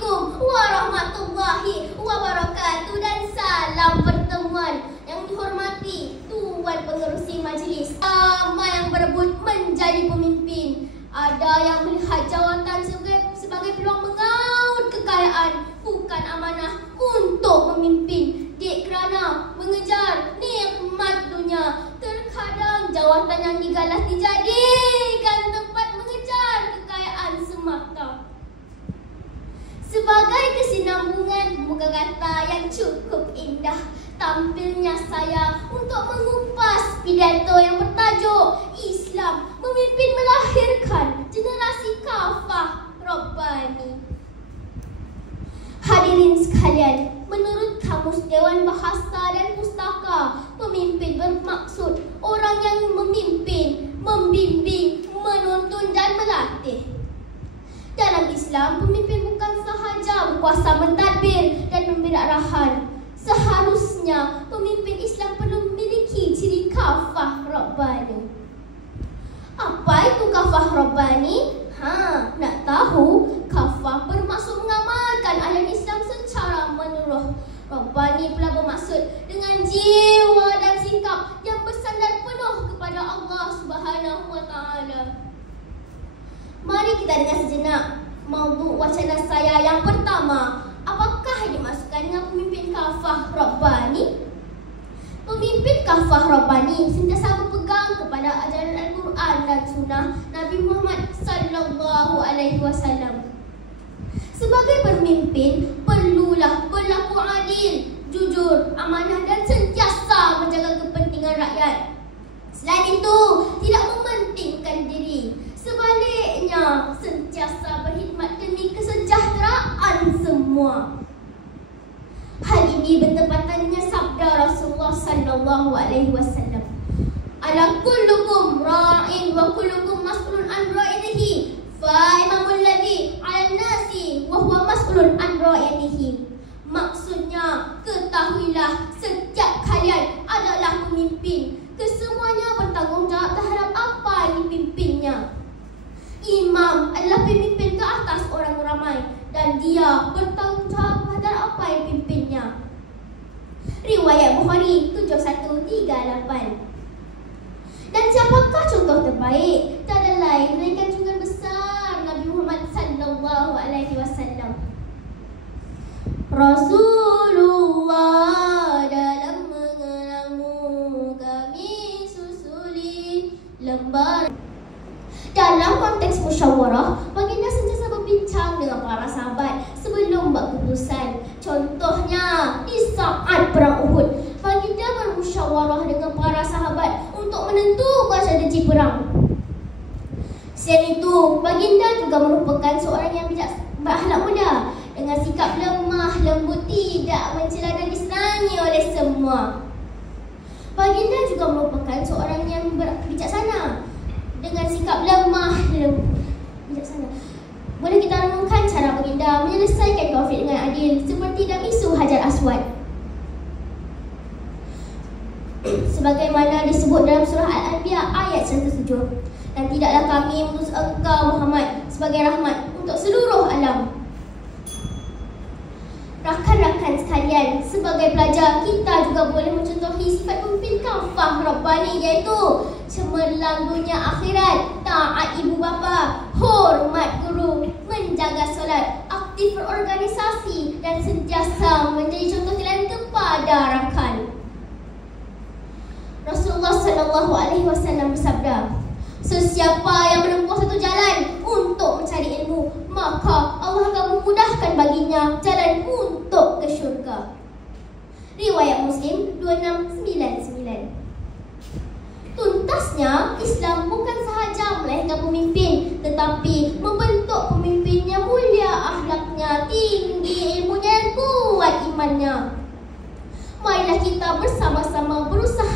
Assalamualaikum warahmatullahi wabarakatuh dan salam pertemuan. Yang dihormati Tuan Pengerusi Majlis, ramai yang berebut menjadi pemimpin. Ada yang melihat jawatan sebagai peluang mengaut kekayaan, bukan amanah untuk memimpin. Dek kerana mengejar nikmat dunia, terkadang jawatan yang digalas dijadikan tempat mengejar kekayaan semata. Sebagai kesinambungan muka kata yang cukup indah, tampilnya saya untuk mengupas pidato yang bertajuk Islam Memimpin Melahirkan Generasi Kafah Rabbani. Hadirin sekalian, menurut Kamus Dewan Bahasa dan Pustaka, pemimpin bermaksud orang yang memimpin, membimbing, menuntun dan melatih. Dalam Islam, pemimpin bukan sahaja berkuasa mentadbir dan memberi arahan. Seharusnya pemimpin Islam perlu memiliki ciri kafah Rabbani. Apa itu kafah Rabbani? Nak tahu? Kafah bermaksud mengamalkan ayat Islam secara menyeluruh. Rabbani pula bermaksud dengan jiwa dan sikap yang bersandar penuh kepada Allah Subhanahu wa Ta'ala. Mari kita dengar sejenak maudhu wacana saya yang pertama. Apakah yang dimaksudkan dengan pemimpin kafah Rabbani? Pemimpin kafah Rabbani sentiasa berpegang kepada ajaran Al-Quran dan Sunnah Nabi Muhammad SAW. Sebagai pemimpin, perlulah berlaku adil, jujur, amanah dan sentiasa menjaga kepentingan rakyat. Selain itu, tidak mementingkan diri. Sebaliknya, sentiasa berkhidmat demi kesejahteraan semua. Hal ini bertepatan dengan sabda Rasulullah SAW. Ala kullukum ra'in wa kullukum mas'ulun an ra'iyatihi, fa imamul ladzi 'alan nasi wa huwa mas'ulun an ra'iyatihi. Maksudnya, ketahuilah setiap kalian adalah pemimpin. Kesemuanya bertanggungjawab terhadap apa yang dipimpinnya. Imam adalah pemimpin ke atas orang ramai dan dia bertanggungjawab terhadap apa yang dipimpinnya. Riwayat Bukhari 7138. Dan siapakah contoh terbaik? Tiada lain melainkan junjungan besar Nabi Muhammad SAW. Rasulullah dalam mengenangmu kami susuli lembar. Dalam konteks musyawarah, baginda sentiasa berbincang dengan para sahabat sebelum buat keputusan. Contohnya, di saat perang Uhud, baginda bermusyawarah dengan para sahabat untuk menentukan strategi perang. Selain itu, baginda juga merupakan seorang yang berakhlak mulia, dengan sikap lemah lembut, tidak mencela dan disenangi oleh semua. Baginda juga merupakan seorang yang bijaksana, dengan sikap lemah bijaksana. Boleh kita renungkan cara baginda menyelesaikan konflik dengan adil, seperti dalam isu Hajar Aswad. Sebagaimana disebut dalam surah Al-Anbiya ayat 107. Dan tidaklah kami mengutus engkau Muhammad sebagai rahmat untuk seluruh alam. Rakan-rakan sekalian, sebagai pelajar, kita juga boleh mencontohi sifat pemimpin kafah Rabbani, iaitu cemerlang dunia akhirat, taat ibu bapa, hormat guru, menjaga solat, aktif berorganisasi dan sentiasa menjadi contoh teladan kepada rakan. Rasulullah SAW bersabda, sesiapa yang menempuh satu jalan untuk mencari ilmu, maka Allah akan memudahkan baginya jalan untuk ke syurga. Riwayat Muslim 2699. Tuntasnya, Islam bukan sahaja melahirkan pemimpin, tetapi membentuk pemimpinnya mulia akhlaknya, tinggi ilmunya dan kuat imannya. Marilah kita bersama-sama berusaha